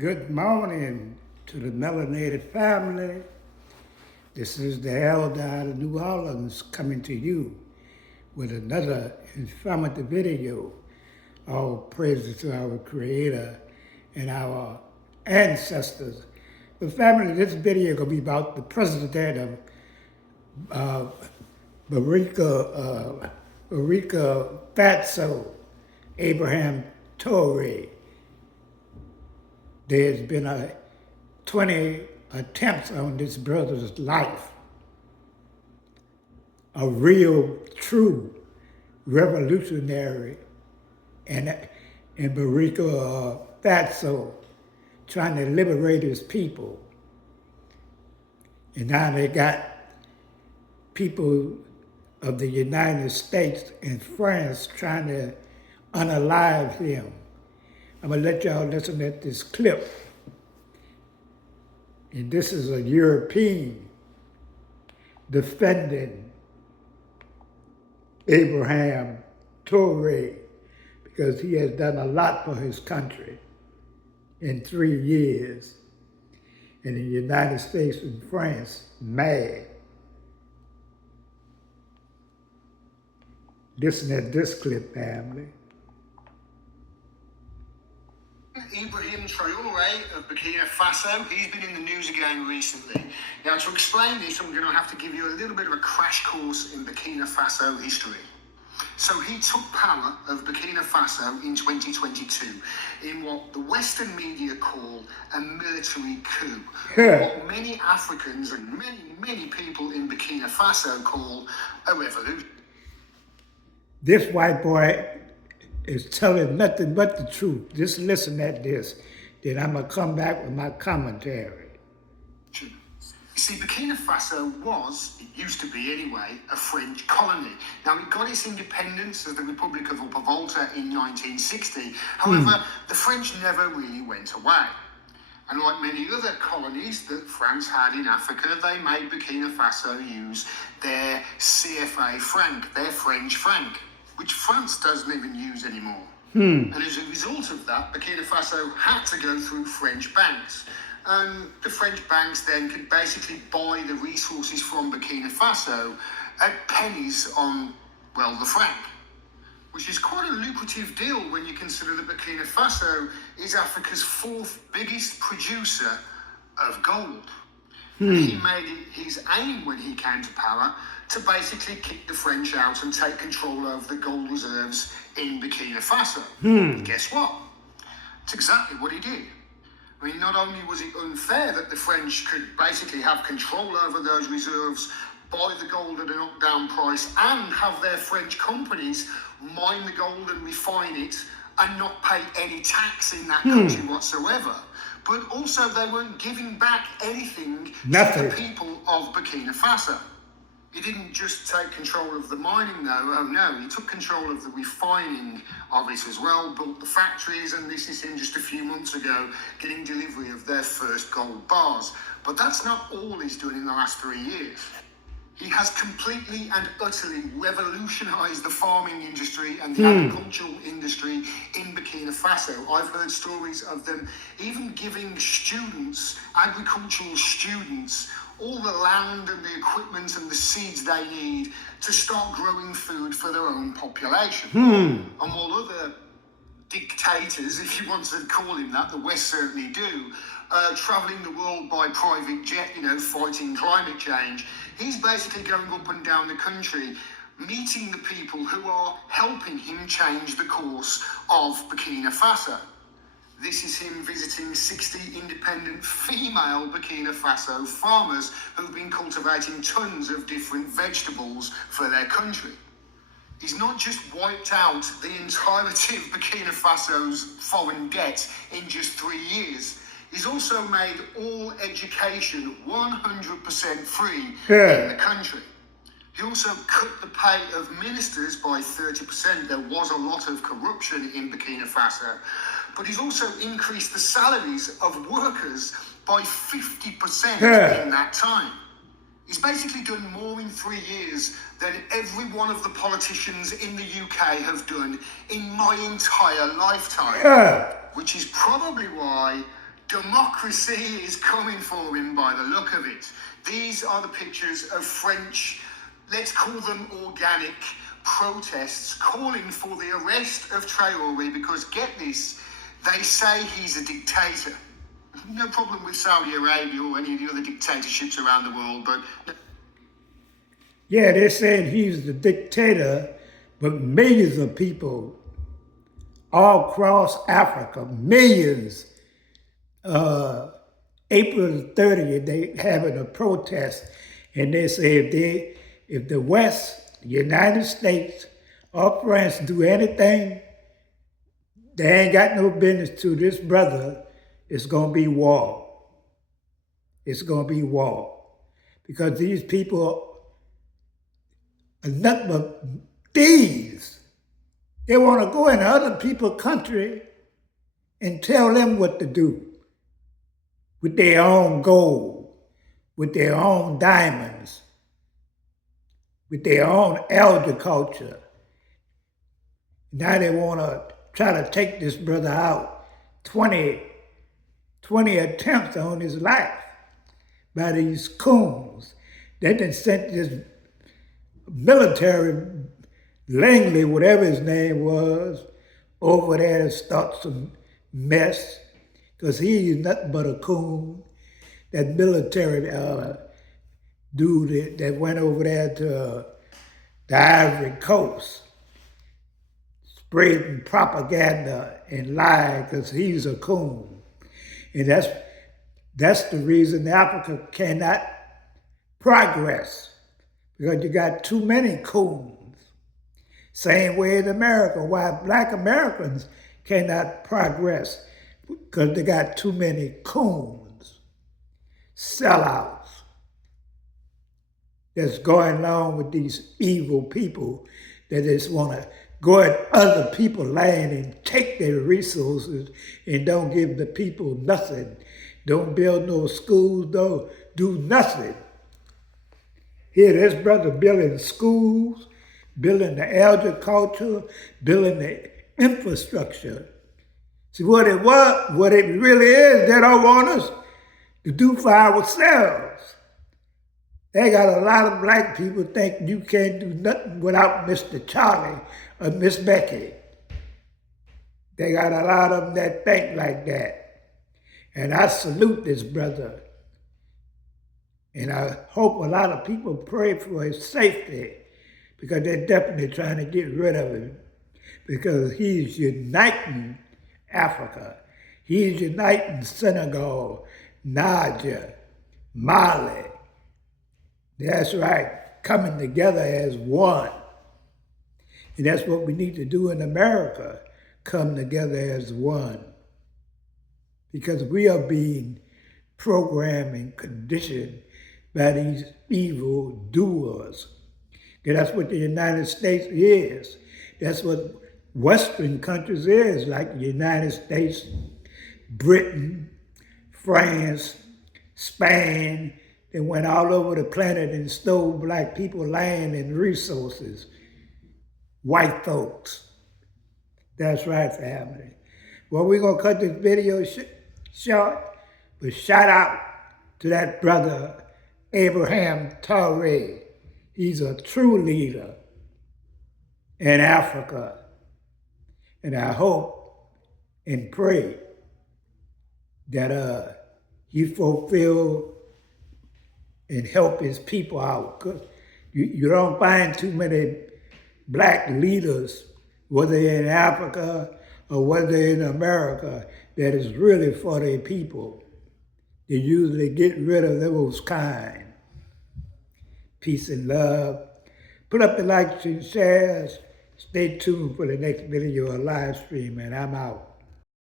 Good morning to the melanated family. This is the elder out of New Orleans coming to you with another informative video. All praises to our Creator and our ancestors. But family, this video is going to be about the president of Barika Fatso, Ibrahim Traore. There's been 20 attempts on this brother's life. A real, true revolutionary in Barika Fatso, trying to liberate his people. And now they got people of the United States and France trying to unalive him. I'm going to let y'all listen to this clip. And this is a European defending Ibrahim Traore because he has done a lot for his country in 3 years. And the United States and France, mad. Listen to this clip, family. Ibrahim Traore of Burkina Faso, he's been in the news again recently. Now, to explain this, I'm going to have to give you a little bit of a crash course in Burkina Faso history. So he took power of Burkina Faso in 2022 in what the Western media call a military coup. What many Africans and many people in Burkina Faso call a revolution. This white boy is telling nothing but the truth. Just listen at this. Then I'm going to come back with my commentary. You see, Burkina Faso it used to be anyway, a French colony. Now, it got its independence as the Republic of Upper Volta in 1960. However, the French never really went away. And like many other colonies that France had in Africa, they made Burkina Faso use their CFA franc, their French franc, which France doesn't even use anymore. And as a result of that, Burkina Faso had to go through French banks. And the French banks then could basically buy the resources from Burkina Faso at pennies on, well, the franc, which is quite a lucrative deal when you consider that Burkina Faso is Africa's 4th biggest producer of gold. And he made it his aim when he came to power to basically kick the French out and take control over the gold reserves in Burkina Faso. And guess what? It's exactly what he did. I mean, not only was it unfair that the French could basically have control over those reserves, buy the gold at a knockdown price, and have their French companies mine the gold and refine it and not pay any tax in that country whatsoever. But also they weren't giving back anything to the people of Burkina Faso. He didn't just take control of the mining though, oh no, he took control of the refining of it as well, built the factories, and this is him just a few months ago getting delivery of their first gold bars. But that's not all he's doing in the last 3 years. He has completely and utterly revolutionized the farming industry and the agricultural industry in Burkina Faso. I've heard stories of them even giving students, agricultural students, all the land and the equipment and the seeds they need to start growing food for their own population. And while other dictators, if you want to call him that, the West certainly do, travelling the world by private jet, fighting climate change, he's basically going up and down the country, meeting the people who are helping him change the course of Burkina Faso. This is him visiting 60 independent female Burkina Faso farmers who've been cultivating tons of different vegetables for their country. He's not just wiped out the entirety of Burkina Faso's foreign debt in just 3 years. He's also made all education 100% free in the country. He also cut the pay of ministers by 30%. There was a lot of corruption in Burkina Faso. But he's also increased the salaries of workers by 50% in that time. He's basically done more in 3 years than every one of the politicians in the UK have done in my entire lifetime. Which is probably why democracy is coming for him by the look of it. These are the pictures of French, let's call them organic, protests calling for the arrest of Traoré because, get this, they say he's a dictator. No problem with Saudi Arabia or any of the other dictatorships around the world, but... Yeah, they're saying he's the dictator, but millions of people all across Africa, millions, April 30th, they having a protest, and they say if the West, the United States, or France do anything, they ain't got no business to this brother, it's gonna be war. It's gonna be war. Because these people are nothing but thieves. They wanna go in other people's country and tell them what to do with their own gold, with their own diamonds, with their own agriculture. Now they want to try to take this brother out. 20 attempts on his life by these coons. They done sent this military, Langley, whatever his name was, over there to start some mess, because he's nothing but a coon. That military dude that went over there to the Ivory Coast, spreading propaganda and lying because he's a coon. And that's the reason Africa cannot progress, because you got too many coons. Same way in America, why Black Americans cannot progress, because they got too many coons, sellouts, that's going along with these evil people that just want to go at other people's land and take their resources and don't give the people nothing. Don't build no schools, don't do nothing. Here, this brother building schools, building the agriculture, building the infrastructure. See, what it really is, they don't want us to do for ourselves. They got a lot of Black people think you can't do nothing without Mr. Charlie or Miss Becky. They got a lot of them that think like that. And I salute this brother. And I hope a lot of people pray for his safety, because they're definitely trying to get rid of him, because he's uniting Africa. He's uniting Senegal, Niger, Mali. That's right, coming together as one. And that's what we need to do in America, come together as one. Because we are being programmed and conditioned by these evil doers. And that's what the United States is. That's what Western countries is, like the United States, Britain, France, Spain. They went all over the planet and stole Black people land and resources. White folks. That's right, family. Well, we're going to cut this video short, but shout out to that brother, Ibrahim Traore. He's a true leader in Africa. And I hope and pray that he fulfill and help his people out. Cause you don't find too many Black leaders, whether in Africa or whether in America, that is really for their people. They usually get rid of those kind. Peace and love. Put up the likes and shares. Stay tuned for the next video or live stream, and I'm out.